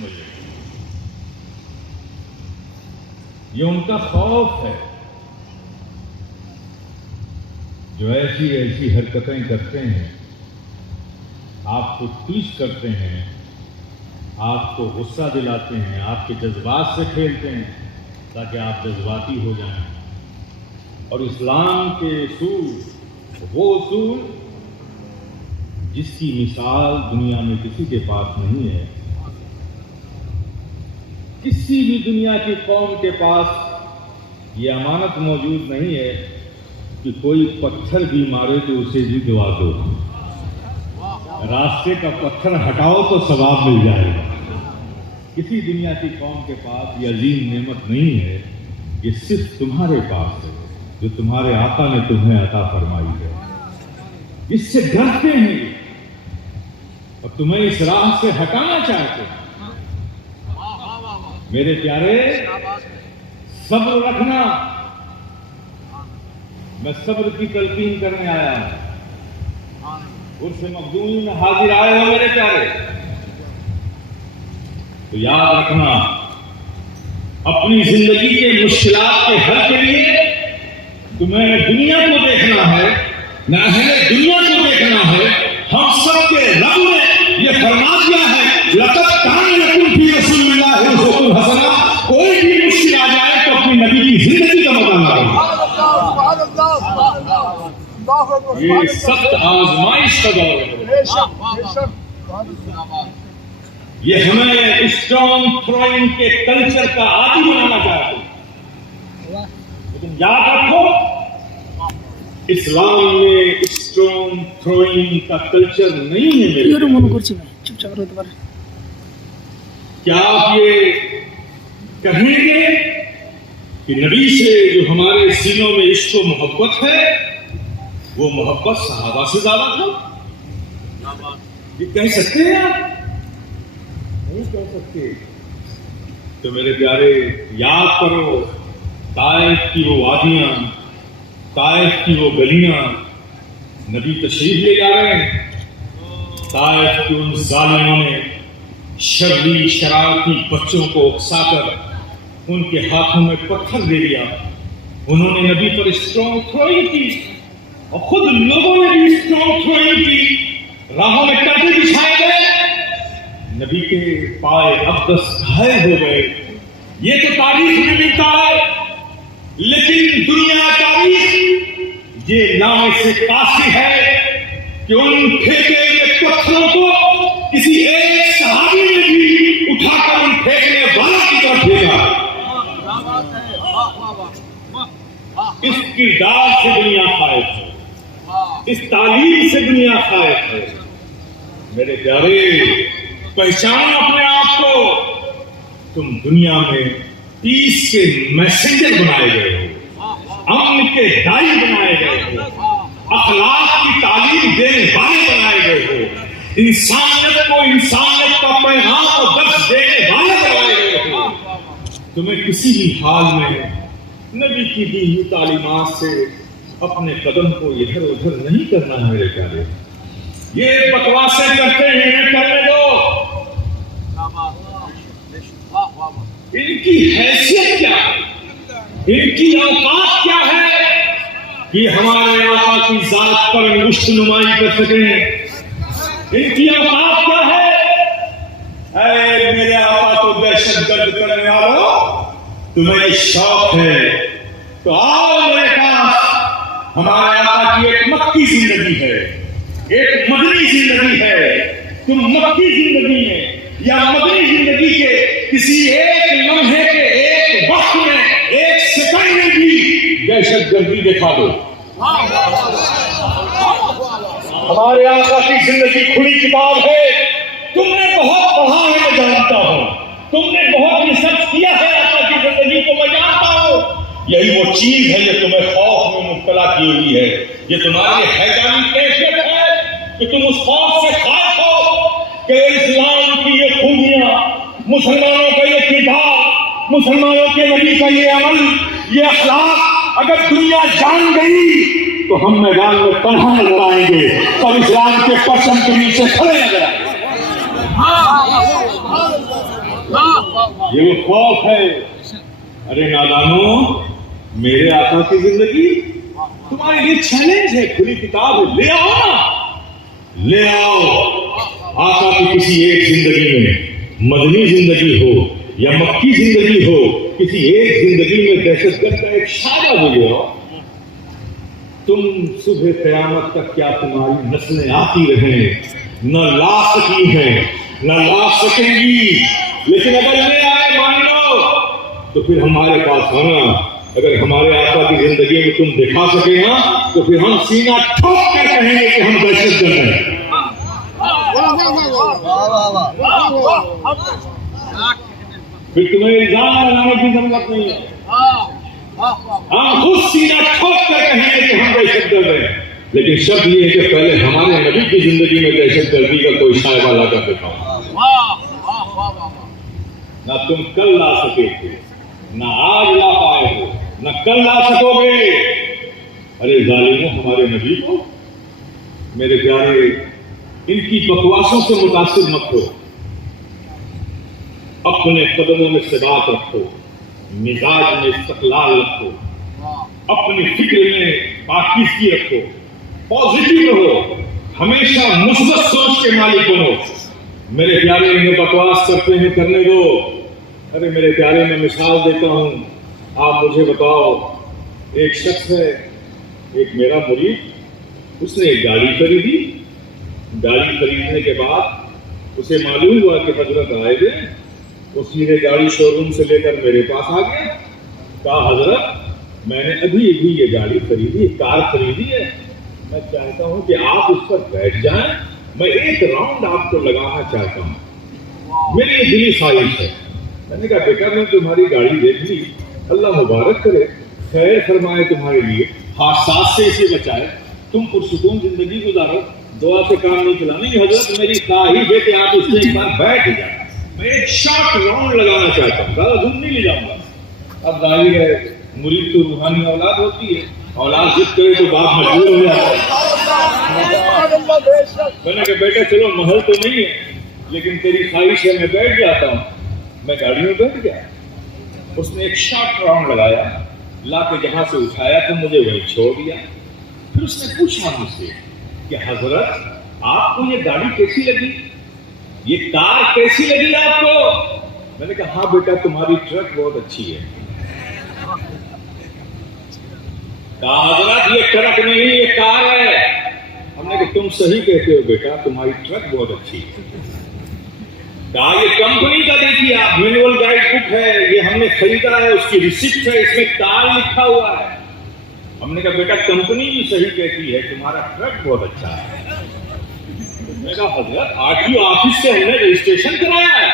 سمجھ رہے ہیں. یہ ان کا خوف ہے. جو ایسی ایسی حرکتیں کرتے ہیں، آپ کو ٹیچ کرتے ہیں، آپ کو غصہ دلاتے ہیں، آپ کے جذبات سے کھیلتے ہیں تاکہ آپ جذباتی ہو جائیں. اور اسلام کے اصول وہ اصول جس کی مثال دنیا میں کسی کے پاس نہیں ہے. کسی بھی دنیا کی قوم کے پاس یہ امانت موجود نہیں ہے کہ کوئی پتھر بھی مارے تو اسے بھی دعا دو. راستے کا پتھر ہٹاؤ تو ثواب مل جائے گا. کسی دنیا کی قوم کے پاس یہ عظیم نعمت نہیں ہے. یہ صرف تمہارے پاس ہے جو تمہارے آقا نے تمہیں عطا فرمائی ہے. اس سے ڈرتے ہیں اور تمہیں اس راہ سے ہٹانا چاہتے ہیں. میرے پیارے، صبر رکھنا. میں صبر کی تلقین کرنے آیا ہوں. عرس مخدومی میں حاضر آئے ہو میرے پیارے، تو یاد رکھنا اپنی زندگی کے مشکلات کے حل کے لیے تمہیں نہ دنیا کو دیکھنا ہے نہ اہل دنیا کو دیکھنا ہے. ہم سب کے رب نے یہ فرما دیا ہے لقد کان لکم فی رسول اللہ اسوۃ حسنہ. کوئی بھی مشکل آ جائے تو اپنی نبی کی زندگی کا مطالعہ کرو. یہ سخت آزمائش کا دور ہے. یہ ہمیں اسٹون تھروئنگ کے کلچر کا عادی بنانا چاہتے ہیں. لیکن یاد رکھو اسلام میں اسٹون تھروئنگ کا کلچر نہیں ہے. کیا آپ یہ کہیں گے کہ نبی سے جو ہمارے سینوں میں عشق و محبت ہے وہ محبت صحابہ سے زیادہ تھا؟ یہ کہہ سکتے ہیں آپ؟ نہیں کہہ سکتے. تو میرے پیارے یاد کرو طائف کی وہ وادیاں، طائف کی وہ گلیاں. نبی تشریف لے جا رہے ہیں. طائف کے ان ظالموں نے شرری شرارتی بچوں کو اکسا کر ان کے ہاتھوں میں پتھر دے دیا. انہوں نے نبی پر اسٹرانگ تھروئنگ کی اور خود لوگوں نے بھی اسٹرانگ تھروئنگ کی. راہوں میں کانٹے بچھائے گئے. نبی کے پائے اقدس گھائل ہو گئے. یہ تو تاریخ میں ملتا ہے، لیکن دنیا تاریخ یہ نام سے کافی ہے کہ ان پھینکے ہوئے پتھروں کو کسی ایک صحابی نے بھی اٹھا کر ان پھینکنے والوں کی طرف بھیجا. اس کردار سے دنیا خائف ہے، اس تعلیم سے دنیا خائف ہے. میرے پیارے، پہچانو اپنے آپ کو. تم دنیا میں پیس کے میسنجر بنائے گئے ہو، امن کے دائی بنائے گئے ہو، اخلاق کی تعلیم دینے والے بنائے گئے ہو، انسانیت کو انسانیت کا پیغام اور درس دینے والے بنائے گئے ہو. تمہیں کسی بھی حال میں نبی کی دی ہوئی تعلیمات سے اپنے قدم کو ادھر ادھر نہیں کرنا ہے. میرے پیارے، یہ بکواسیں کرتے ہیں، کرنے دو. ان کی حیثیت کیا ہے، ان کی اوقات کیا ہے کہ ہمارے آقا کی ذات پر انگشت نمائی کر سکیں؟ ان کی اوقات کیا ہے؟ اے میرے آقا کو دہشت گرد کرنے والوں، تمہیں شوق ہے تو آؤ میرے پاس. ہمارے آقا کی ایک مکی زندگی ہے، ایک مدنی زندگی ہے. تم مکی زندگی میں یا مدنی زندگی کے کسی ایک لمحے کے ایک وقت میں ایک سیکنڈ میں بھی دہشت گردی دکھا دو. ہمارے آقا کی زندگی کھلی کتاب ہے. تم نے بہت پڑھا ہے، میں جانتا ہوں. تم نے بہت ریسرچ کیا ہے آقا کی زندگی کو، میں جانتا ہوں. یہی وہ چیز ہے جو تمہیں خوف میں مبتلا کی ہوئی ہے. یہ تمہاری حیرانی کیفیت ہے کہ تم اس خوف سے خائف ہو کہ اسلام کی یہ خوبیاں، مسلمانوں کا یہ کردار، مسلمانوں کے نبی کا یہ عمل، یہ اخلاق اگر دنیا جان گئی تو ہم میدان میں تنہا نظر آئیں گے اور اسلام کے پرچم کے نیچے کھڑے نظر آئیں گے. یہ وہ خوف ہے. ارے نادانو، میرے آقا کی زندگی تمہارے لیے چیلنج ہے، کھلی کتاب ہے. لے آؤ نا، لے آؤ. آقا کی کسی ایک زندگی میں مدنی زندگی ہو یا مکی زندگی ہو، کسی ایک زندگی میں دہشت گرد کا ایک شعلہ ہو گیا. تم صبح قیامت تک کیا تمہاری نسلیں آتی رہیں، نہ لا سکی ہیں نہ لا سکیں گی. لیکن اگر لے آئے مان لو تو پھر ہمارے پاس آنا. اگر ہمارے آقا کی زندگی میں تم دکھا سکے نا تو پھر ہم سینہ ٹھوک کر کہیں گے کہ ہم دہشت گرد ہیں. پھر تمہیں الزام لگانے کی ضرورت نہیں ہے. ہم خود سینہ ٹھوک کر کہیں گے کہ ہم دہشت گرد ہیں. لیکن شرط یہ ہے کہ پہلے ہمارے نبی کی زندگی میں دہشت گردی کا کوئی شائبہ لا کر دکھاؤ. نہ تم کل لا سکے تھے، نہ آج لا پائے ہو، نہ کل لا سکو گے. ارے ظالموں، ہمارے نبی کو، میرے پیارے، ان کی بکواسوں سے متاثر مت ہو. اپنے قدموں میں ثبات رکھو، مزاج میں استقلال رکھو، اپنی فکر میں پاکیزگی رکھو، پازیٹو رہو، ہمیشہ مثبت سوچ کے مالک بنو. میرے پیارے، انہیں بکواس کرتے ہیں کرنے دو. ارے میرے پیارے، میں مثال دیتا ہوں. آپ مجھے بتاؤ، ایک شخص ہے، ایک میرا مرید، اس نے ایک گاڑی خریدی. گاڑی خریدنے کے بعد اسے معلوم ہوا کہ حضرت آئے تھے. وہ سیدھے گاڑی شو روم سے لے کر میرے پاس آ گیا. کہا حضرت، میں نے ابھی یہ گاڑی خریدی، کار خریدی ہے، میں چاہتا ہوں کہ آپ اس پر بیٹھ جائیں، میں ایک راؤنڈ آپ کو لگانا چاہتا ہوں، میری یہ دلی خواہش ہے. میں نے کہا بیٹا، میں تمہاری گاڑی دیکھ لی، اللہ مبارک کرے، خیر فرمائے تمہارے لیے، حادثات سے اسے بچائے، تم پرسکون زندگی گزارو، دعا سے کام نہیں چلا. نہیں حضرت، میری خواہش ہے کہ آپ اس سے ایک بار بیٹھ جائیں، میں ایک شارٹ راؤنڈ لگانا چاہتا ہوں، زیادہ دور نہیں لے جاؤں گا. اب ظاہر ہے مرید تو روحانی اولاد ہوتی ہے، اولاد ضد کرے تو باپ مجبور ہو جاتا ہے. میں نے کہا بیٹا چلو، محل تو نہیں ہے لیکن تیری خواہش ہے، میں بیٹھ جاتا ہوں. میں گاڑی میں بیٹھ گیا. اس نے ایک شارٹ راؤنڈ لگایا، لا کے جہاں سے اٹھایا تو مجھے وہیں چھوڑ دیا. پھر اس نے پوچھا مجھ سے کہ حضرت، آپ کو یہ گاڑی کیسی لگی، یہ کار کیسی لگی آپ کو؟ میں نے کہا ہاں بیٹا، تمہاری ٹرک بہت اچھی ہے. کہا حضرت، یہ ٹرک نہیں، یہ کار ہے. ہم نے کہا تم صحیح کہتے ہو بیٹا، تمہاری ٹرک بہت اچھی ہے. کہا یہ کمپنی کا دیکھیے آپ، مینول گائیڈ بک ہے، یہ ہم نے خریدا ہے، اس کی ریسیپٹ ہے، اس میں کار لکھا ہوا ہے. ہم نے کہا بیٹا کمپنی بھی صحیح کہتی ہے، تمہارا ٹرک بہت اچھا ہے. میں نے کہا حضرت، RTO آفس سے ہم نے رجسٹریشن کرایا ہے،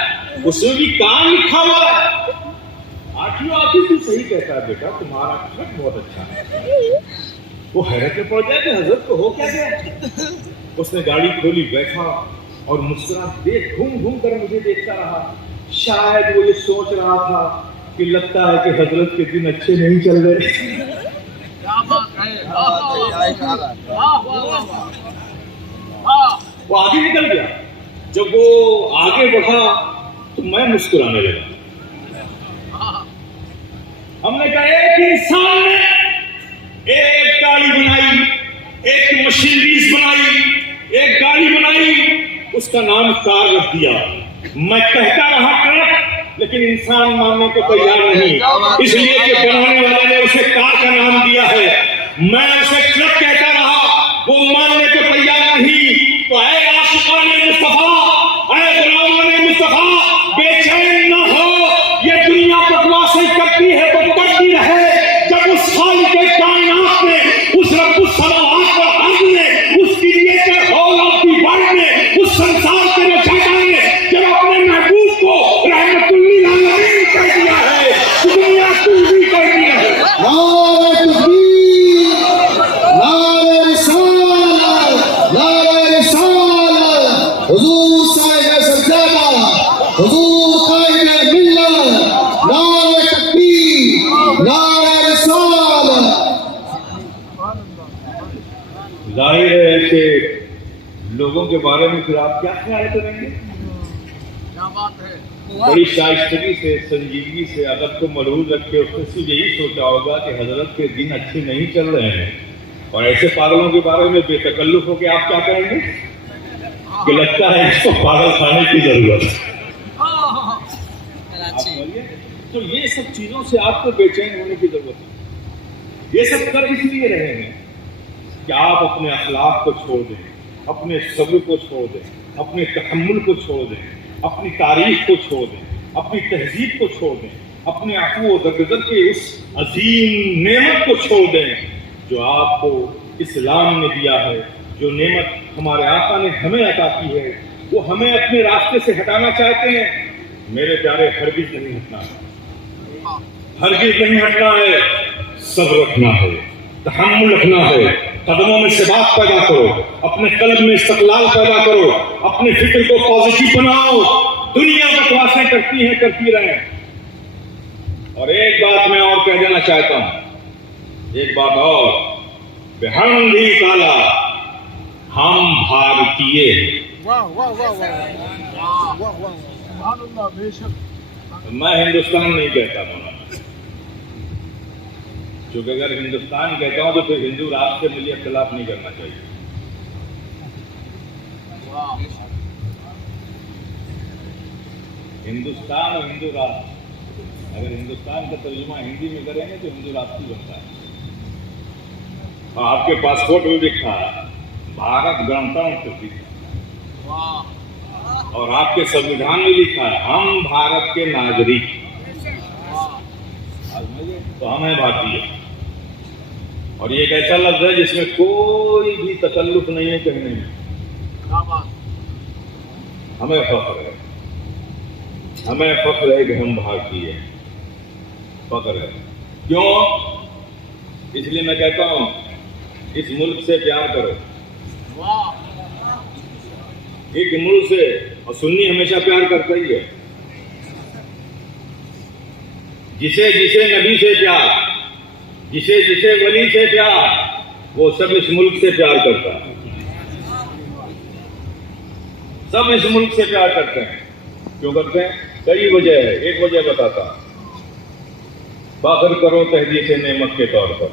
اس میں بھی کار لکھا ہوا ہے. RTO آفس بھی صحیح کہتا ہے بیٹا، تمہارا ٹرک بہت اچھا ہے. وہ حیرت میں پڑ جائے کہ حضرت کو ہو کیا گیا. اس نے گاڑی کھولی، بیٹھا اور مسکراتے گھوم گھوم کر مجھے دیکھتا رہا. شاید وہ یہ سوچ رہا تھا کہ لگتا ہے کہ حضرت کے دن اچھے نہیں چل رہے. وہ آگے نکل گیا. جب وہ آگے بڑھا تو میں مسکرانے لگا. ہم نے کہا ایک انسان نے ایک گاڑی بنائی، ایک مشینریز بنائی، ایک گاڑی بنائی، اس کا نام کار رکھ دیا. میں کہتا رہا ٹرک، لیکن انسان ماننے کو تیار نہیں، اس لیے کہ بنانے والے نے اسے کار کا نام دیا ہے. میں اسے ٹرک کہتا رہا، وہ ماننے کو تیار نہیں. تو اے عاشقان مصطفیٰ، اے غلامان مصطفیٰ، بے چین نہ ہو. یہ دنیا بکواسیں کرتی ہے تو کرتی رہے، جب اس خالق کائنات نے، اس رب السماوات والارض نے، اس creator whole of the world نے، اس سنسار کے رچائیدہ نے جب اپنے محبوب کو رحمت للعالمین کہہ دیا ہے، تو دنیا تو بھی کہتی ہے. نعرہ تکبیر، نعرہ رسالت، نعرہ رسالت. حضور صاحب سجادہ، حضور قائد ملت، نعرہ تکبیر، نعرہ رسالت. ظاہر ہے ایسے لوگوں کے بارے میں پھر آپ کیا خیال کریں گے؟ کیا بات ہے. بڑی شائستگی سے، سنجیدگی سے، ادب کو ملحوظ رکھے اس نے صرف یہی سوچا ہوگا کہ حضرت کے دن اچھے نہیں چل رہے ہیں، اور ایسے پاگلوں کے بارے میں بے تکلف ہو کے آپ کیا کریں گے کہ لگتا ہے اس کو پاگل خانے کی ضرورت ہے۔ تو یہ سب چیزوں سے آپ کو بے چین ہونے کی ضرورت ہے۔ یہ سب کر اس لیے رہے ہیں کہ آپ اپنے اخلاق کو چھوڑ دیں، اپنے صبر کو چھوڑ دیں، اپنے تحمل کو چھوڑ دیں، اپنی تاریخ کو چھوڑ دیں، اپنی تہذیب کو چھوڑ دیں، اپنے عفو و درگزر کے اس عظیم نعمت کو چھوڑ دیں جو آپ کو اسلام نے دیا ہے، جو نعمت ہمارے آقا نے ہمیں عطا کی ہے، وہ ہمیں اپنے راستے سے ہٹانا چاہتے ہیں۔ میرے پیارے، ہرگز نہیں ہٹنا ہے، ہرگز نہیں ہٹنا ہے، صبر رکھنا ہے، تحمل رکھنا ہے، قدموں میں ثبات پیدا کرو، اپنے قلب میں استقلال پیدا کرو، اپنے فکر کو پازیٹو بناؤ۔ دنیا بکواسیں کرتی ہیں، کرتی رہیں۔ اور ایک بات میں اور کہہ دینا چاہتا ہوں، ایک بات اور، بحمدہ تعالی ہم بھارتیے ہیں۔ میں ہندوستان نہیں کہتا مولانا، کیونکہ اگر ہندوستان کہتا ہوں تو پھر ہندو راشٹر سے مجھے اختلاف نہیں کرنا چاہیے۔ ہندوستان اور ہندو راشٹر، اگر ہندوستان کا ترجمہ ہندی میں کریں گے تو ہندو راشٹر ہی بنتا ہے۔ آپ کے پاسپورٹ میں لکھا ہے بھارت گنتنتر دِوس، اور آپ کے سنویدھان میں لکھا ہے ہم بھارت کے ناگرک، تو ہم ہیں بھارتیہ۔ اور یہ ایک ایسا لفظ ہے جس میں کوئی بھی تکلف نہیں ہے کہنے میں۔ ہمیں فخر ہے، ہمیں فخر ہے کہ ہم بھارتیہ ہیں، فخر ہے۔ کیوں؟ اس لیے میں کہتا ہوں اس ملک سے پیار کرو، ایک ملک سے، اور سنی ہمیشہ پیار کرتا ہی ہے۔ جسے جسے نبی سے پیار، جسے جسے ولی سے پیار، وہ سب اس ملک سے پیار کرتا ہے، سب اس ملک سے پیار کرتے ہیں۔ کیوں کرتے ہیں؟ کئی وجہ ہے، ایک وجہ بتاتا ہوں۔ فخر کرو تحدیث نعمت کے طور پر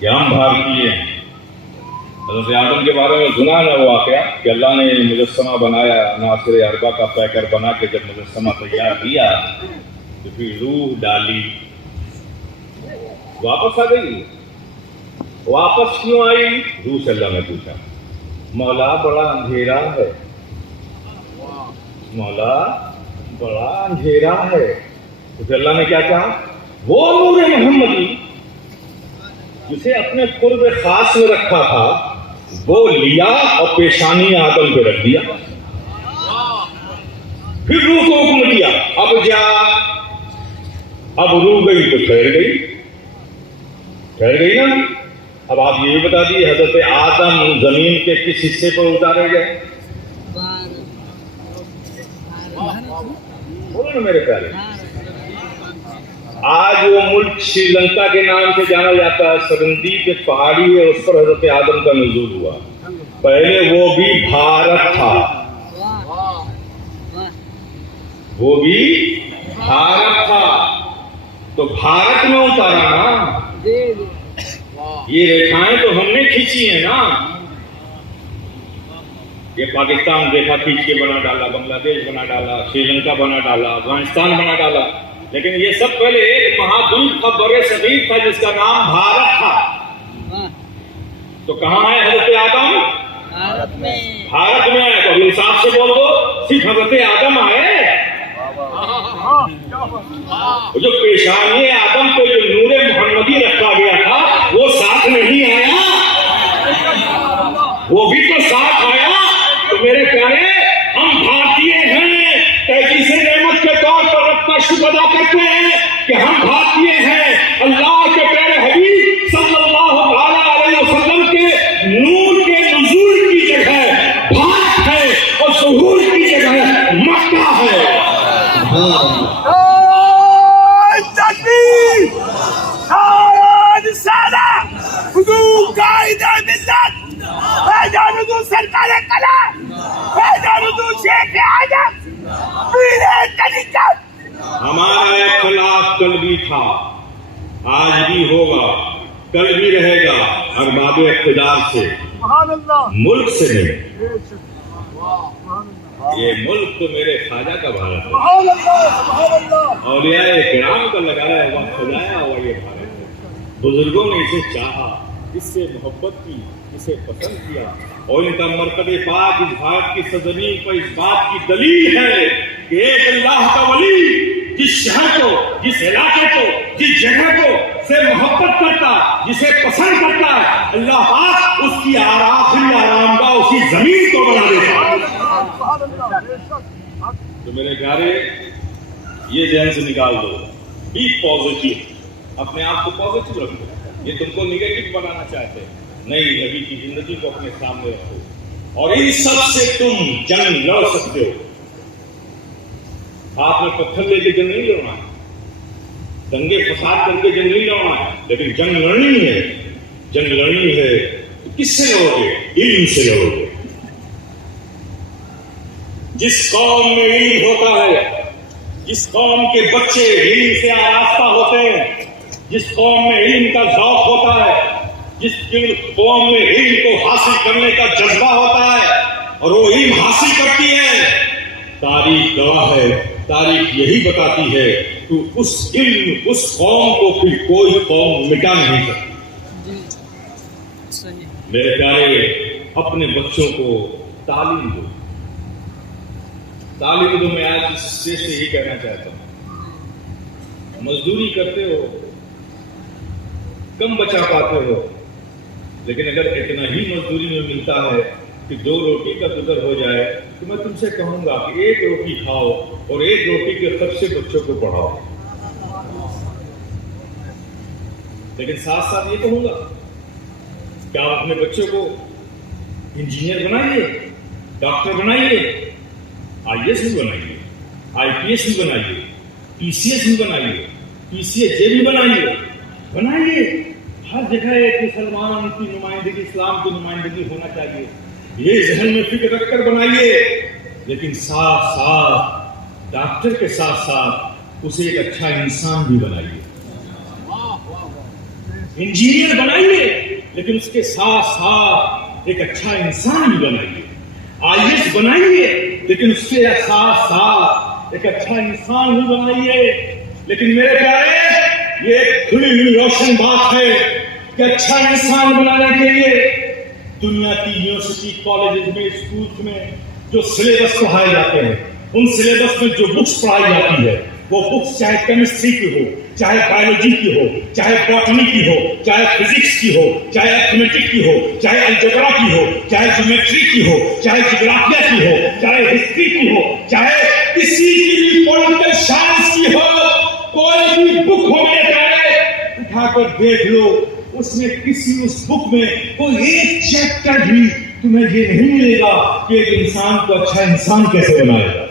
کہ ہم بھارتیہ ہیں۔ حضرت آدم کے بارے میں سنا نہ واقعہ کہ اللہ نے مجسمہ بنایا، ناصر اربا کا پیکر بنا کے جب مجسمہ تیار کیا تو پھر روح ڈالی، واپس آ گئی۔ واپس کیوں آئی؟ روح سے اللہ نے پوچھا، مولا بڑا اندھیرا ہے، مولا بڑا اندھیرا ہے۔ تو پھر اللہ نے کیا کہا؟ وہ نور محمدی جسے اپنے قرب خاص میں رکھا تھا وہ لیا اور پیشانی آدم پہ رکھ دیا۔ پھر روح کو حکم دیا اب جا، اب روح گئی تو ٹھہر گئی، ٹھہر گئی نا۔ اب آپ یہ بھی بتا دیجیے حضرت آدم زمین کے کس حصے پر اتارے گئے؟ بولو نا میرے پیارے۔ آج وہ ملک شری لنکا کے نام سے جانا جاتا ہے، سرندیپ ایک پہاڑی ہے، اس پر حضرت آدم کا نزول ہوا۔ پہلے وہ بھی بھارت تھا، وہ بھی بھارت تھا، تو بھارت میں اتارا نا۔ یہ ریکھائیں تو ہم نے کھینچی ہیں نا، یہ پاکستان دیکھا کھینچ کے بنا ڈالا، بنگلہ دیش بنا ڈالا، سری لنکا بنا ڈالا، افغانستان بنا ڈالا، لیکن یہ سب پہلے ایک مہادویپ کا بر صغیر تھا جس کا نام بھارت تھا۔ تو کہاں ہے حضرت آدم؟ بھارت میں۔ بھارت میں ہے تو انصاف سے بول دو، صرف حضرت آدم آئے؟ جو پیشانی آدم کو جو نور محمدی رکھا گیا تھا وہ ساتھ نہیں آیا، وہ بھی تو ساتھ آیا۔ تو میرے پیارے، ہم بھارتیہ ہیں، تحدیث نعمت کے طور پر اپنا شکر ادا کرتے ہیں کہ ہم بھارتیہ ہیں۔ اللہ کے پیارے حبیب صلی اللہ علیہ وسلم کے نور کے نزول کی جگہ بھارت ہے اور ظہور کی جگہ مکہ ہے۔ سرکار کلام، شیخ اعظم، پیر ہمارا اختلاف کل بھی تھا، آج بھی ہوگا، کل بھی رہے گا، ارباب اقتدار سے، ملک سے نہیں۔ یہ ملک تو میرے خواجہ کا بھارت ہے، اولیاء کرام کا لگایا ہوا سجایا ہوا یہ بھارت ہے۔ بزرگوں نے اسے چاہا، اس سے محبت کی، اسے پسند کیا، اور ان کا مرکز پاک اس بھارت کی سرزمین پر اس بات کی دلیل ہے کہ ایک اللہ کا ولی جس شہر کو، جس علاقے کو، جس جگہ کو سے محبت کرتا، جسے پسند کرتا ہے، اللہ پاک اس کی آخری آرام کا اسی زمین کو بنا دیتا ہے۔ تو میرے پیارے، یہ ذہن سے نکال دو، بی پازیٹیو، اپنے آپ کو پازیٹیو رکھو۔ یہ تم کو نگیٹو بنانا چاہتے ہیں، نہیں، نبی کی زندگی کو اپنے سامنے رکھو، اور ان سب سے تم جنگ لڑ سکتے ہو۔ ہاتھ میں پتھر لے کے جنگ نہیں لڑنا ہے، دنگے فساد کر کے جنگ نہیں لڑنا ہے، لیکن جنگ لڑنی ہے۔ جنگ لڑنی ہے تو کس سے لڑو گے؟ علم سے لڑو گے۔ جس قوم میں علم ہوتا ہے، جس قوم کے بچے علم سے آراستہ ہوتے ہیں، جس قوم میں علم کا ذوق ہوتا ہے، جس قوم میں علم کو حاصل کرنے کا جذبہ ہوتا ہے اور وہ علم حاصل کرتی ہے، تاریخ گواہ ہے، تاریخ یہی بتاتی ہے کہ اس علم، اس قوم کو پھر کوئی قوم مٹا نہیں سکتی۔ میرے پیارے، اپنے بچوں کو تعلیم دو، تعلیم دو۔ میں آج اس سے یہی کہنا چاہتا ہوں، مزدوری کرتے ہو، کم بچا پاتے ہو، لیکن اگر اتنا ہی مزدوری میں ملتا ہے کہ 2 روٹی کا گزر ہو جائے، تو میں تم سے کہوں گا کہ 1 روٹی کھاؤ اور 1 روٹی کے خرچ سے بچوں کو پڑھاؤ۔ لیکن ساتھ ساتھ یہ کہوں گا کہ آپ اپنے بچوں کو انجینئر بنائیے، ڈاکٹر بنائیے، IAS بھی بنائیے، IPS بھی بنائیے، PCS بھی بنائیے، PCHJ بھی بنائیے۔ ہر جگہ ایک مسلمان کی نمائندگی، اسلام کی نمائندگی ہونا چاہیے، یہ ذہن میں فکر رکھ کر بنائیے۔ لیکن ساتھ ساتھ ڈاکٹر کے ساتھ ساتھ اسے ایک اچھا انسان بھی بنائیے۔ انجینئر بنائیے، لیکن اس کے ساتھ ساتھ ایک اچھا انسان بھی بنائیے۔ IAS بنائیے، لیکن اس کے ساتھ ساتھ ایک اچھا انسان بھی بنائیے۔ لیکن میرے پیارے، یہ ایک کھلی ہوئی روشن بات ہے کہ اچھا انسان بنانے کے لیے دنیا کی یونیورسٹی، کالجز میں، اسکولز میں جو سلیبس پڑھائے جاتے ہیں، ان سلیبس میں جو بکس پڑھائی جاتی ہے، وہ بکس چاہے کیمسٹری کی ہو، چاہے بایولوجی کی ہو، چاہے باٹنی کی ہو، چاہے فزکس کی ہو، چاہے ایتھمیٹک کی ہو، چاہے الجبرا کی ہو، چاہے جیومیٹری کی ہو، چاہے جغرافیہ کی ہو، چاہے ہسٹری کی ہو، چاہے کسی کی بھی پولیٹیکل سائنس کی ہو، کوئی بھی بک ہو میرے پیارے، اٹھا کر دیکھ لو، اس میں کسی اس بک میں کوئی ایک چیپٹر بھی تمہیں یہ نہیں ملے گا کہ ایک انسان کو اچھا انسان کیسے بنائے گا۔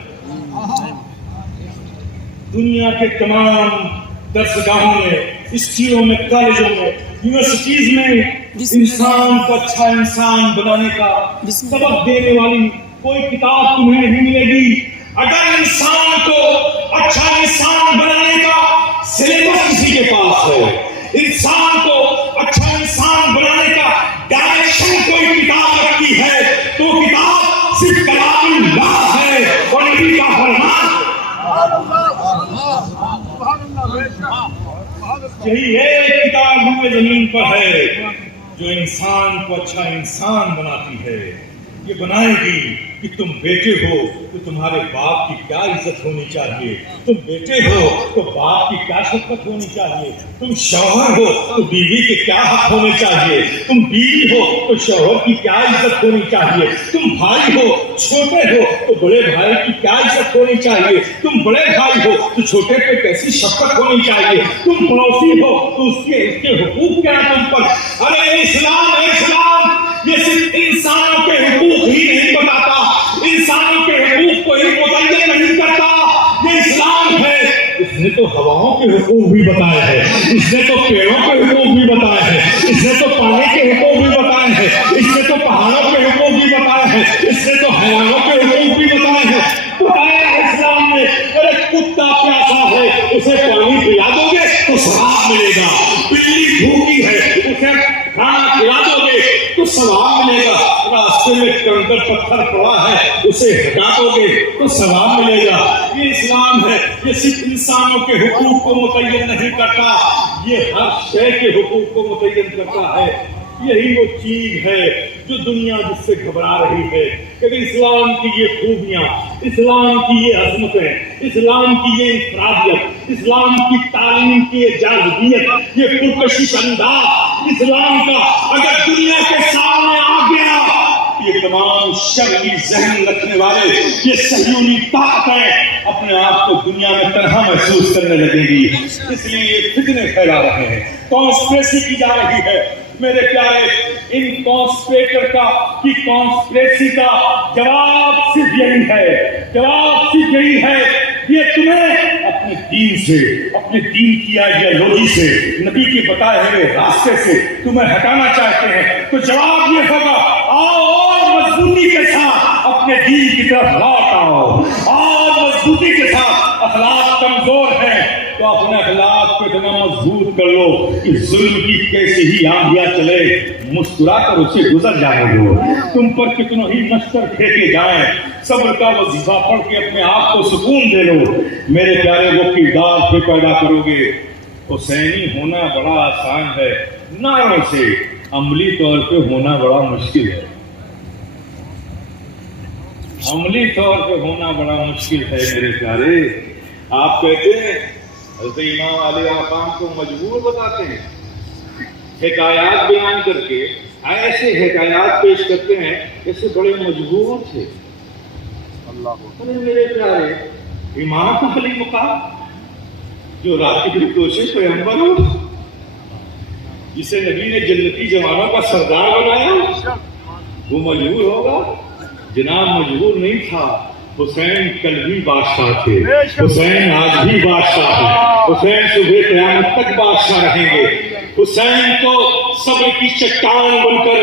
دنیا کے تمام درسگاہوں میں، اسکولوں میں، کالجوں میں، یونیورسٹیز میں انسان کو اچھا انسان بنانے کا سبق دینے والی کوئی کتاب تمہیں نہیں ملے گی۔ اگر انسان کو اچھا انسان بنانے کا سلیبس کسی کے پاس ہے، انسان کو اچھا انسان بنانے کا ڈائریکشن کوئی کتاب رکھتی ہے، تو کتاب صرف کلام اللہ ہے اور نبی کا فرمان۔ یہی ایک کتاب روئے زمین پر ہے جو انسان کو اچھا انسان بناتی ہے۔ یہ بنائے گی کہ تم بیٹے ہو تو تمہارے باپ کی کیا عزت ہونی چاہیے، تم بیٹے ہو تو باپ کی کیا شفقت ہونی چاہیے، تم شوہر ہو تو بیوی کے کیا حق ہونے چاہیے، تم بیوی ہو تو شوہر کی کیا عزت ہونی چاہیے، تم بھائی ہو چھوٹے ہو تو بڑے بھائی کی کیا عزت ہونی چاہیے، تم بڑے بھائی ہو تو چھوٹے پہ کیسی شفقت ہونی چاہیے، تم پڑوسی ہو تو اس کے حقوق کیا تم پر۔ ارے اسلام یہ صرف انسانوں کے حقوق ہی نہیں بتاتا، انسانوں کے حقوق کو ہی متعین نہیں کرتا، یہ اسلام ہے۔ اس نے تو ہواؤں کے حقوق بھی بتائے ہیں، اس نے تو پیڑوں کے حقوق بھی بتائے ہیں، اس نے تو پانی کے حقوق بھی بتائے ہیں، اس نے تو پہاڑوں کے حقوق بھی بتائے ہیں، اس نے تو حیوانوں کے حقوق بھی بتائے ہیں۔ بتایا اسلام نے، ارے کتا پیاسا ہے اسے پانی پلا دو گے تو ثواب ملے گا، بلی بھوکی ہے اسے کھانا کھلا دو گے تو ثواب ملے گا، راستے میں کنکر پتھر پڑا ہے اسے ہٹا دو گے تو ثواب ملے گا۔ یہ اسلام ہے، یہ صرف انسانوں کے حقوق کو متعین نہیں کرتا، یہ ہر شے کے حقوق کو متعین کرتا ہے۔ یہی وہ چیز ہے جو دنیا جس سے گھبرا رہی ہے کہ اسلام کی یہ خوبیاں، اسلام کی یہ عظمتیں، اسلام کی یہ انفرادیت، اسلام کی تعلیم کی یہ جاذبیت، یہ پرکشش انداز اسلام کا اگر دنیا کے سامنے آ گیا، یہ تمام شرعی ذہن رکھنے والے، یہ صہیونی طاقتیں اپنے آپ کو دنیا میں تنہا محسوس کرنے لگے گی۔ اس لیے یہ فتنے پھیلا رہے ہیں، کانسپریسی کی جا رہی ہے۔ میرے پیارے، ان کانسپریسی کا جواب صرف یہی ہے، جواب صرف یہی ہے، یہ تمہیں اپنے دین سے، اپنے دین کی آئیڈیالوجی سے، نبی کے بتائے ہوئے راستے سے تمہیں ہٹانا چاہتے ہیں، تو جواب یہ ہوگا آؤ اور مضبوطی کے ساتھ اپنے دین کی طرف لوٹ آؤ، اور مضبوطی کے ساتھ اخلاق کمزور ہیں تو اپنے اخلاق کو اتنا مضبوط کر لو کہ ظلم کی کیسی ہی آندیاں چلے مسکرا کر اسے گزر جانے دو۔ تم پر کتنوں ہی مشتر پھینکے جائیں، صبر کا وظیفہ پڑھ کے اپنے آپ کو سکون دے لو۔ میرے پیارے، وہ کردار پہ پیدا کرو گے۔ حسینی ہونا بڑا آسان ہے، نعروں سے، عملی طور پہ ہونا بڑا مشکل ہے، عملی طور پہ ہونا بڑا مشکل ہے۔ میرے پیارے، آپ کہتے ہیں حضرت امام علیہ مقام کو مجبور بتاتے ہیں، حکایات بیان کر کے ایسے حکایات پیش کرتے ہیں جیسے بڑے مجبور تھے۔ میرے پیارے، امام علی مقام جو راکب الکوشش پیغمبر ہو، جسے نبی نے جنتی جوانوں کا سردار بنایا، وہ مجبور ہوگا؟ جناب مجبور نہیں تھا۔ حسین کل بھی بادشاہ تھے، حسین آج بھی بادشاہ ہیں، حسین صبح قیامت تک بادشاہ رہیں گے۔ حسین تو صبر کی چٹان بن کر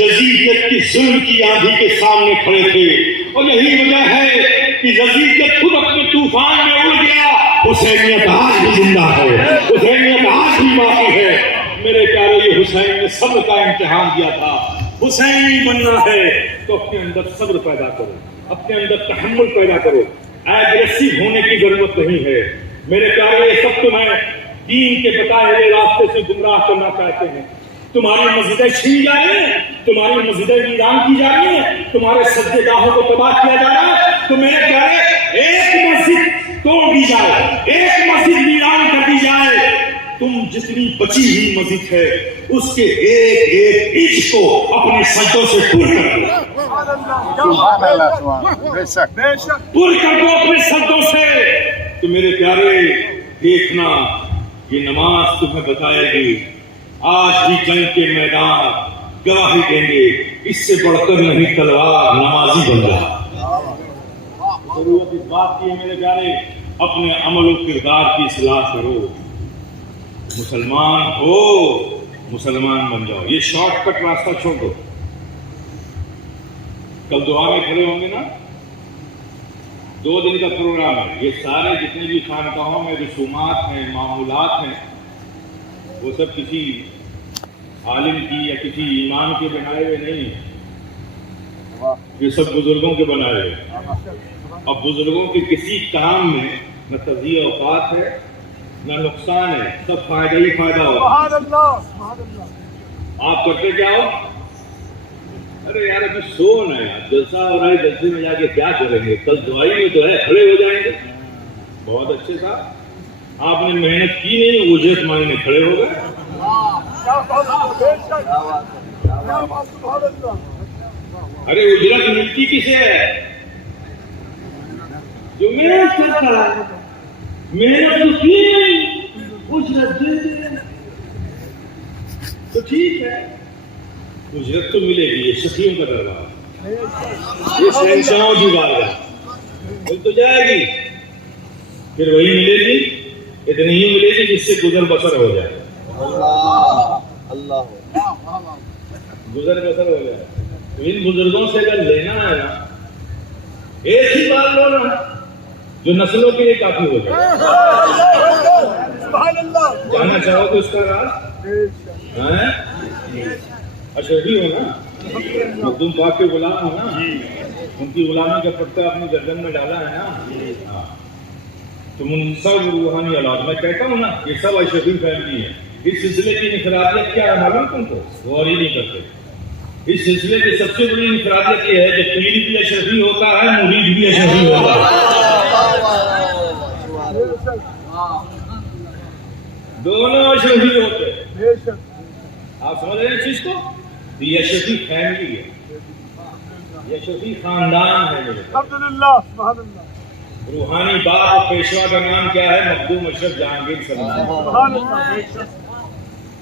یزیدیت کی ظلم کی آندھی کے سامنے کھڑے تھے، اور یہی وجہ ہے کہ یزیدیت خود اپنے طوفان میں اڑ گیا، حسینیت آج بھی زندہ ہے، حسینیت آج بھی باقی ہے۔ میرے پیارے، یہ حسین نے صبر کا امتحان دیا تھا۔ حسینی بننا ہے تو اپنے اندر صبر پیدا کرو، اپنے اندر تحمل پیدا کرو، ایگریسو ہونے کی ضرورت نہیں ہے۔ میرے پیارے، یہ سب تمہیں دین کے بتائے ہوئے راستے سے گمراہ کرنا چاہتے ہیں۔ تمہاری مسجدیں چھین جا رہی ہیں، تمہاری مسجدیں ویران کی جا رہی ہیں، تمہارے سجدہ گاہوں کو تباہ کیا جا رہا ہے، تو میرے پیارے ایک مسجد توڑ دی جائے، ایک مسجد ویران کر دی جائے، تم جتنی بچی ہوئی مسجد ہے اس کے ایک ایک انچ کو اپنے سجدوں سے پور کر دو، پور کر دو اپنے سجدوں سے۔ تو میرے پیارے دیکھنا، یہ نماز تمہیں بتائے گی، آج بھی جنگ کے میدان گواہی دیں گے، اس سے بڑھ کر نہیں تلوار نمازی بن جا۔ ضرورت اس بات کی ہے میرے پیارے، اپنے عمل و کردار کی اصلاح کرو، مسلمان ہو، مسلمان بن جاؤ۔ یہ شارٹ کٹ راستہ چھوڑ دو۔ کل دعا میں کھڑے ہوں گے نا، 2 دن کا پروگرام ہے، یہ سارے جتنے بھی خانقاہوں میں رسومات ہیں، معمولات ہیں، وہ سب کسی عالم کی یا کسی امام کے بنائے ہوئے نہیں ہیں، یہ سب بزرگوں کے بنائے ہوئے ہیں۔ اب بزرگوں کے کسی کام میں نہ تضییع اوقات ہے نہ نقصان ہے، سب فائدہ ہی فائدہ ہو۔ آپ کرتے کیا ہو؟ ارے یار ابھی سونا ہے، جلسہ ہو رہا ہے، جلسے میں جا کے کیا کریں گے، کل دعائی میں تو ہے، کھڑے ہو جائیں گے۔ بہت اچھے صاحب، آپ نے محنت کی نہیں، اجرت مانگنے کھڑے ہو گئے۔ ارے اجرت ملتی کسے ہے؟ جو محنت کرتا ہے، محنت تو کی نہیں، اجرت دے دے تو ٹھیک ہے، اجرت تو ملے گی۔ یہ شفیعوں کا دربار، یہ شہنشاہوں کی بارگاہ، مل تو جائے گی، پھر وہی ملے گی، اتنی ہی ملے گی جس سے گزر بسر ہو جائے، گزر بسر ہو جائے۔ تو ان بزرگوں سے اگر لینا ہے نا، ایک ہی بات لو نا، جو نسلوں کے لیے کافی ہو جائے. جانا چاہو تو اس کا راز اشرفی ہو نا, مخدوم پاک کے غلام ہو نا, ان کی غلامی کا پٹا اپنی گردن میں ڈالا ہے نا. تم ان سب روحانی اولاد, میں کہتا ہوں نا یہ سب اشرفی فیملی ہے. اس سلسلے کی انفرادیت کیا ہے معلوم تم کو؟ غور ہی نہیں کرتے. اس سلسلے کی سب سے بڑی انفرادیت یہ ہے کہ پیر بھی اشرفی ہوتا ہے, مرید بھی اشرفی ہوتا ہے, دونوں اشرفی ہوتے ہیں. آپ سمجھ رہے ہیں اس چیز کو؟ یہ اشرفی فیملی ہے, یہ اشرفی خاندان ہے. روحانی باپ اور پیشوا کا نام کیا ہے؟ مخدوم اشرف جہانگیر صاحب.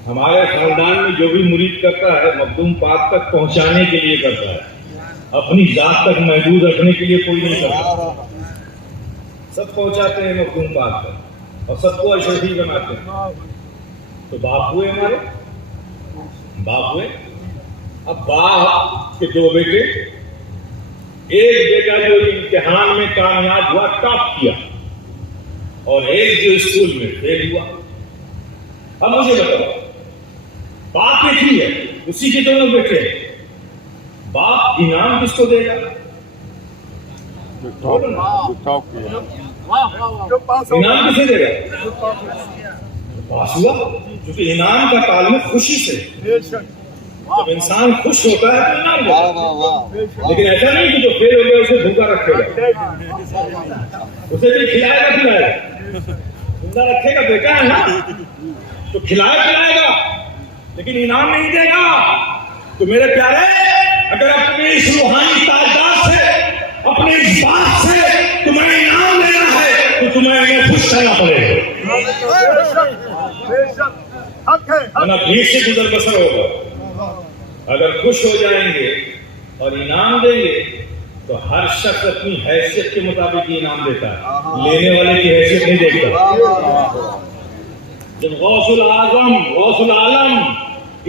ہمارے خاندان میں جو بھی مرید کرتا ہے مخدوم پاک تک پہنچانے کے لیے کرتا ہے, اپنی ذات تک محدود رکھنے کے لیے کوئی نہیں کرتا. سب پہنچاتے ہیں مخدوم پاک تک اور سب کو اشرفی بناتے ہیں. تو باپ ہوئے ہمارے, باپ ہوئے. اب باپ کے دو بیٹے, ایک بیٹا جو امتحان میں کامیاب ہوا ٹاپ کیا, اور ایک جو اسکول میں فیل ہوا. اب مجھے بتاؤ, باپ ایک ہی ہے, اسی کے دونوں بیٹے ہیں, باپ انعام کس کو دے گا؟ انعام کسے دے گا؟ پاس ہوا, کیونکہ انعام کا تعلق خوشی سے. جب انسان خوش ہوتا ہے تو انعام دیتا ہے, لیکن ایسا نہیں کہ جو فیل ہو گیا اسے بھوکا رکھے گا, اسے بھی کھلائے گا پلائے گا. زندہ رکھے گا, بیٹا ہے نا تو کھلائے پلائے گا, لیکن انعام نہیں دے گا. تو میرے پیارے, اگر اپنے اس روحانی تعداد سے, اپنے اس بات سے تمہیں انعام لینا ہے تو تمہیں انہیں خوش کرنا پڑے گا, ورنہ بھیڑ سے گزر بسر ہوگا. اگر خوش ہو جائیں گے اور انعام دیں گے تو ہر شخص اپنی حیثیت کے مطابق انعام دیتا ہے, لینے والے کی حیثیت نہیں دیکھتا. جب غوث العظم, غوث العالم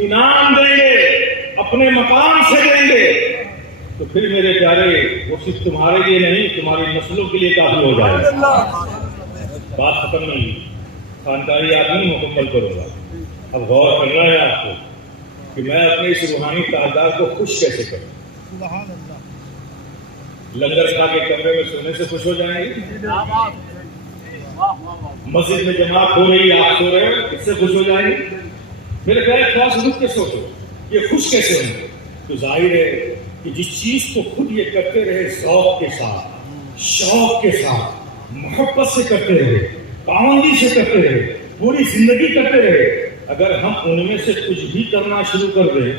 انعام دیں گے, اپنے مقام سے دیں گے, تو پھر میرے پیارے وہ صرف تمہارے لیے نہیں تمہاری نسلوں کے لیے کافی ہو جائے گا. بات ختم نہیں, خانقاہی آدمی مکمل کروں گا. اب غور کرنا ہے آپ کو کہ میں اپنے اس روحانی تعداد کو خوش کیسے کروں. لنگر کھا کے کمرے میں سونے سے خوش ہو جائیں گے؟ مسجد میں جماعت ہو رہی ہے, آپ سو رہے ہیں, اس سے خوش ہو جائیں گے؟ میرے پیارے خاص رخ کے سوچو, یہ خوش کیسے ہوں گے؟ تو ظاہر ہے کہ جس چیز کو خود یہ کرتے رہے ذوق کے ساتھ, شوق کے ساتھ, محبت سے کرتے رہے, پابندی سے کرتے رہے, پوری زندگی کرتے رہے, اگر ہم ان میں سے کچھ بھی کرنا شروع کر دیں,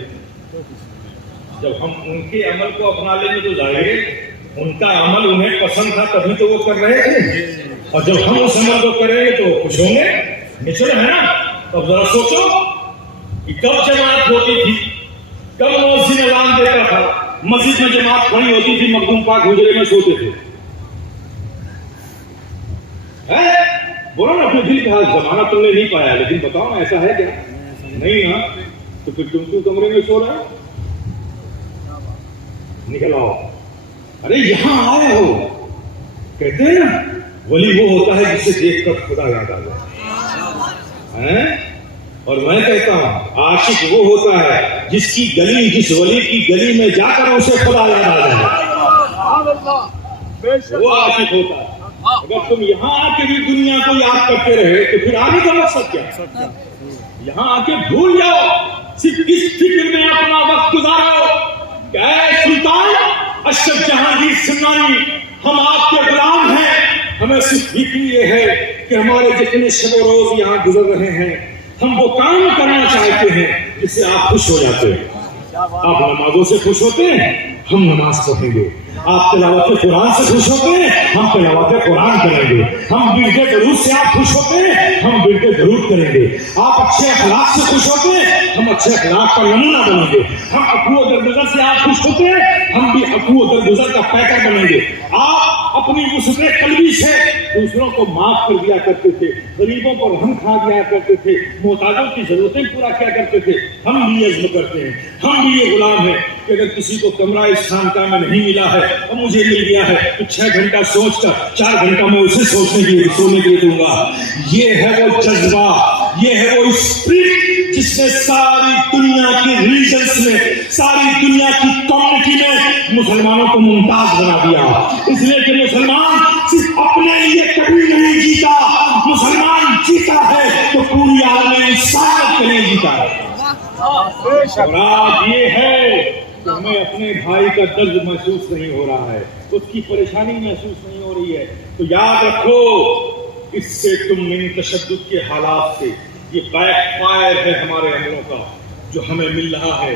جب ہم ان کے عمل کو اپنا لیں گے تو ظاہر ہے ان کا عمل انہیں پسند تھا تبھی تو وہ کر رہے تھے, اور جب ہم اس عمل کو کریں گے تو وہ خوش ہوں گے. نچلے ہے نا. اب ذرا سوچو کہ کب جماعت ہوتی تھی, کب مؤذن اذان دیتا تھا, مسجد میں جماعت کھڑی ہوتی تھی, مخدوم پاک حجرے میں سوتے تھے. بولو نا اپنے دل کا زمانہ تم نے نہیں پایا, لیکن بتاؤ نا ایسا ہے کیا؟ نہیں نا. تو پھر تم کیوں کمرے میں سو رہے ہو؟ نکل آؤ. ارے یہاں آئے ہو. کہتے ہیں نا ولی وہ ہوتا ہے جسے دیکھ کر خدا یاد آ جائے, اور میں کہتا ہوں عاشق وہ ہوتا ہے جس کی گلی, جس ولی کی گلی میں جا کر اسے خدا یاد آ جائے, وہ عاشق ہوتا ہے. اگر تم یہاں آ کے بھی دنیا کو یاد کرتے رہے تو پھر آنے کا مقصد کیا؟ یہاں آ کے بھول جاؤ, صرف اس فکر میں اپنا وقت گزارو کہ اے سلطان اشرف جہانگیر سمنانی, ہم آپ کے غلام ہیں, ہمیں صرف فکر یہ ہے کہ ہمارے جتنے شب و روز یہاں گزر رہے ہیں ہم وہ کام کرنا چاہتے ہیں جس سے آپ خوش ہو جاتے ہیں. آپ نمازوں سے خوش ہوتے ہیں, ہم نماز پڑھیں گے. آپ تلاوت قرآن سے خوش ہوتے ہیں, ہم تلاوت قرآن کریں گے. ہم برد درود سے آپ خوش ہوتے ہیں, ہم برد درود کریں گے. آپ اچھے اخلاق سے خوش ہوتے ہیں, ہم اچھے اخلاق کا نمونہ بنیں گے. ہم عفو و درگزر سے آپ خوش ہوتے ہیں, ہم بھی عفو و درگزر کا پیکر بنیں گے. آپ اپنی وسعت قلبی سے دوسروں کو معاف کر دیا کرتے تھے، غریبوں کو رحم کھا دیا کرتے تھے، محتاجوں کی ضرورتیں پورا کیا کرتے تھے۔ ہم بھی عزم کرتے ہیں، ہم بھی یہ غلام ہیں کہ اگر کسی کو کمرہ اس خانقاہ میں نہیں ملا ہے اور مجھے مل گیا ہے تو 6 گھنٹہ سوچ کر 4 گھنٹہ میں اسے سونے کے لیے دوں گا۔ یہ ہے وہ جذبہ، یہ ہے وہ اسپرٹ جس نے ساری دنیا کے ریجنز میں، ساری دنیا کی کمیونٹی میں مسلمانوں کو ممتاز بنا دیا۔ اس لیے کہ مسلمان صرف اپنے لیے کبھی نہیں جیتا، مسلمان جیتا ہے تو پوری عالم انسانیت کے لیے جیتا ہے۔ اور آج یہ ہے کہ ہمیں اپنے بھائی کا درد محسوس نہیں ہو رہا ہے، اس کی پریشانی محسوس نہیں ہو رہی ہے، تو یاد رکھو اس سے تم من تشدد کے حالات سے، یہ بیک فائر ہے ہمارے عملوں کا جو ہمیں مل رہا ہے۔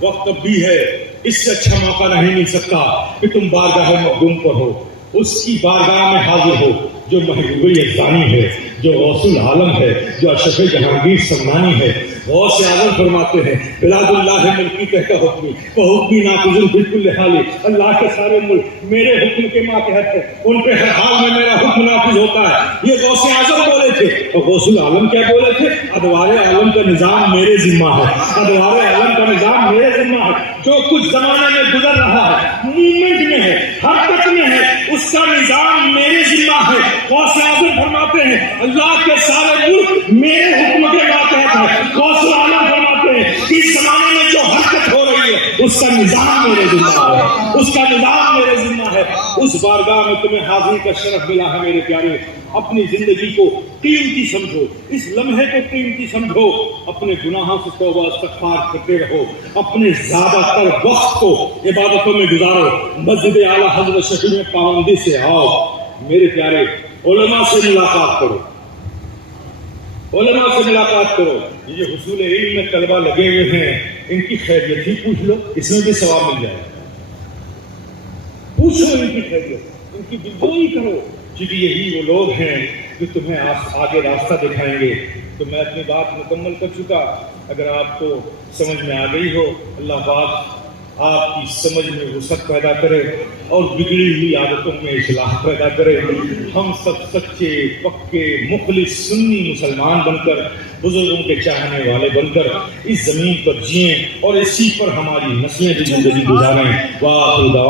وقت اب بھی ہے، اس سے اچھا موقع نہیں مل سکتا کہ تم بارگاہ مخدوم پر ہو، اس کی بارگاہ میں حاضر ہو جو محبوب یزدانی ہے، جو غوث العالم ہے، جو اشرف جہانگیر سمنانی ہے۔ غوث اعظم فرماتے ہیں بلاد اللہ ملکی تحت حکمی وحکمی نافذ فی کل حال، اللہ کے سارے ملک میرے حکم کے ماتحت ہے، ان پہ ہر حال میں میرا حکم نافذ ہوتا ہے۔ یہ غوث اعظم بولے تھے، اور غوث العالم کیا بولے تھے؟ ادوار عالم کا نظام میرے ذمہ ہے، ادوار عالم کا نظام میرے ذمہ ہے۔ جو کچھ زمانے میں گزر رہا ہے، موومنٹ میں ہے، حرکت میں ہے، اس کا نظام میرے ذمہ ہے۔ غوث اعظم فرماتے ہیں اللہ کے سارے ملک میرے حکم کے ماتحت ہے۔ غوث العالم فرماتے ہیں اس زمانے میں جو حرکت ہو رہی ہے اس کا نظام میرے ذمہ ہے، اس کا نظام میرے ذمہ ہے۔ اس بارگاہ میں تمہیں حاضری کا شرف ملا ہے میرے پیارے، اپنی زندگی کو قیمتی سمجھو، اس لمحے کو قیمتی سمجھو، اپنے گناہوں سے توبہ استغفار کرتے رہو، اپنے زیادہ تر وقت کو عبادتوں میں گزارو، مسجد اعلیٰ حضرت شفیع میں پابندی سے آؤ۔ میرے پیارے علماء سے ملاقات کرو، علماء سے ملاقات کرو۔ یہ حصول علم میں طلبہ لگے ہوئے ہیں، ان کی خیریت ہی پوچھ لو، اس میں بھی ثواب مل جائے۔ پوچھو ان کی خیریت، ان کی دلجوئی کرو، کیونکہ یہی وہ لوگ ہیں جو تمہیں آگے راستہ دکھائیں گے۔ تو میں اپنی بات مکمل کر چکا، اگر آپ کو سمجھ میں آ گئی ہو، اللہ پاک آپ کی سمجھ میں وسعت پیدا کرے اور بگڑی ہوئی عادتوں میں اصلاح پیدا کرے۔ ہم سب سچے پکے مخلص سنی مسلمان بن کر، بزرگوں کے چاہنے والے بن کر اس زمین پر جئیں اور اسی پر ہماری نسلیں بھی زندگی گزاریں۔ وآخر دعوانا